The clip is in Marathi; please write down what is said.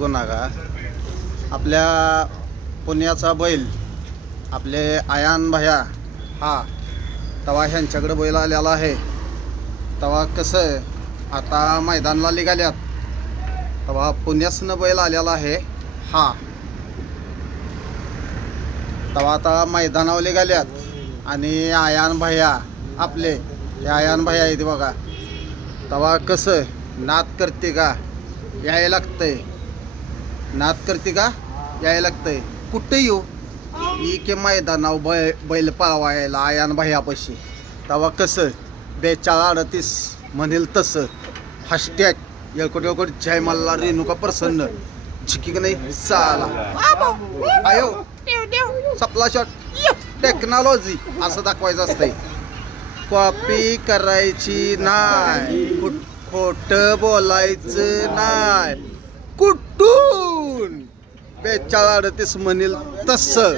नागा आपल्या पुण्याचा बैल आपले आयान भैया हा तवा ह्यांच्याकडे बैल आलेला आहे. तवा कसं आता मैदानाला निघाल्यात तवा पुण्यासनं बैल आलेला आहे. हा तवा आता मैदानावर निघाल्यात आणि आयान भैया आपले हे आयान भैया आहेत बघा. तवा कसं नाद करते का यायला लागतंय, नाद करते का यायला लागतंय. कुठे येऊ के मैदानावर बैल पळवायला आयान भैयापाशी. तवा कसं 4238 म्हणेल तसं हॅशटॅग येळकोट जय मल्ला रेणुका प्रसन्न झिकी का नाही साला आयो सपला शॉट टेक्नॉलॉजी असं दाखवायचं असतंय. कॉपी करायची नाही, खोटं बोलायचं नाही. कुठून 4238 म्हणेल तसं